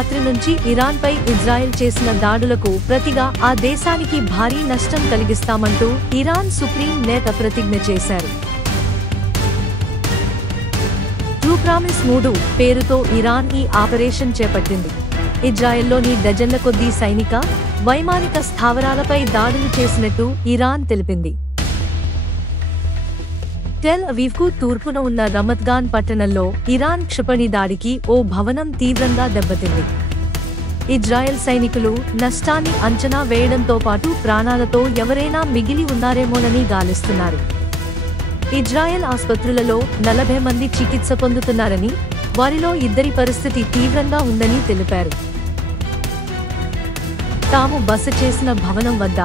రాత్రి నుంచి ఇరాన్పై ఇజ్రాయెల్ చేసిన దాడులకు ప్రతిగా ఆ దేశానికి భారీ నష్టం కలిగిస్తామంటూ ఇరాన్ సుప్రీం నేత ప్రతిజ్ఞ చేశారు. ట్రూ ప్రామిస్ 3 పేరుతో ఇరాన్ ఈ ఆపరేషన్ చేపట్టింది. ఇజ్రాయెల్లోని డజన్ల కొద్దీ సైనిక, వైమానిక స్థావరాలపై దాడులు చేసినట్టు ఇరాన్ తెలిపింది. టెల్ అవీవ్కు తూర్పున ఉన్న రమత్గాన్ పట్టణంలో ఇరాన్ క్షిపణి దాడికి ఓ భవనం తీవ్రంగా దెబ్బతింది. ఇజ్రాయెల్ సైనికులు నష్టాన్ని అంచనా వేయడంతో పాటు ప్రాణాలతో ఎవరైనా మిగిలి ఉన్నారేమోనని గాలిస్తున్నారు. ఇజ్రాయెల్ ఆసుపత్రులలో 40 మంది చికిత్స పొందుతున్నారని, వారిలో 2 పరిస్థితి తీవ్రంగా ఉందని తెలిపారు. తాము బస చేసిన భవనం వద్ద,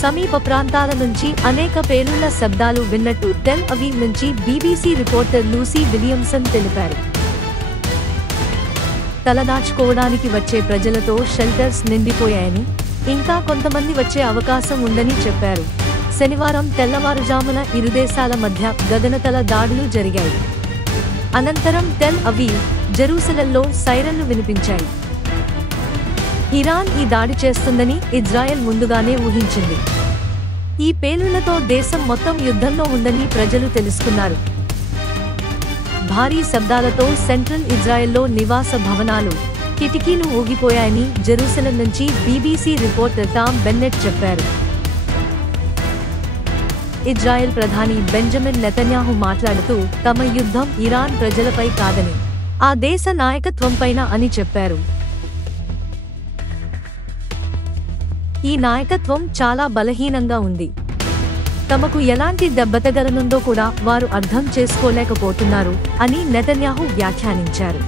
సమీప ప్రాంతాల నుంచి అనేక పేలుళ్ల శబ్దాలు విన్నట్టు టెల్ అవీవ్ నుంచి బీబీసీ రిపోర్టర్ లూసీ విలియమ్సన్ తెలిపారు. తలదాచుకోవడానికి వచ్చే ప్రజలతో షెల్టర్స్ నిండిపోయాయని, ఇంకా కొంతమంది వచ్చే అవకాశం ఉందని చెప్పారు. శనివారం తెల్లవారుజామున ఇరు దేశాల మధ్య గగనతల దాడులు జరిగాయి. అనంతరం టెల్ అవీవ్, జెరూసలంలో సైరన్లు వినిపించాయి. ఇరాన్ ఈ దాడి చేస్తుందని ఇజ్రాయెల్ ముందుగానే ఊహించింది. ఈ పేలుళ్లతో దేశం మొత్తం యుద్ధంలో ఉందని ప్రజలు తెలుసుకున్నారు. భారీ శబ్దాలతో సెంట్రల్ ఇజ్రాయెల్లో నివాస భవనాలు, కిటికీలు ఊగిపోయాయని జెరూసలం నుంచి బీబీసీ రిపోర్టర్ టామ్ బెన్నెట్ చెప్పారు. ఇజ్రాయెల్ ప్రధాని బెంజమిన్ నెతన్యాహు మాట్లాడుతూ తమ యుద్ధం ఇరాన్ ప్రజలపై కాదని, ఆ దేశ నాయకత్వంపైన అని చెప్పారు. ఈ నాయకత్వం చాలా బలహీనంగా ఉంది. తమకు ఎలాంటి దెబ్బతగలనుందో కూడా వారు అర్థం చేసుకోలేకపోతున్నారు అని నెతన్యాహు వ్యాఖ్యానించారు.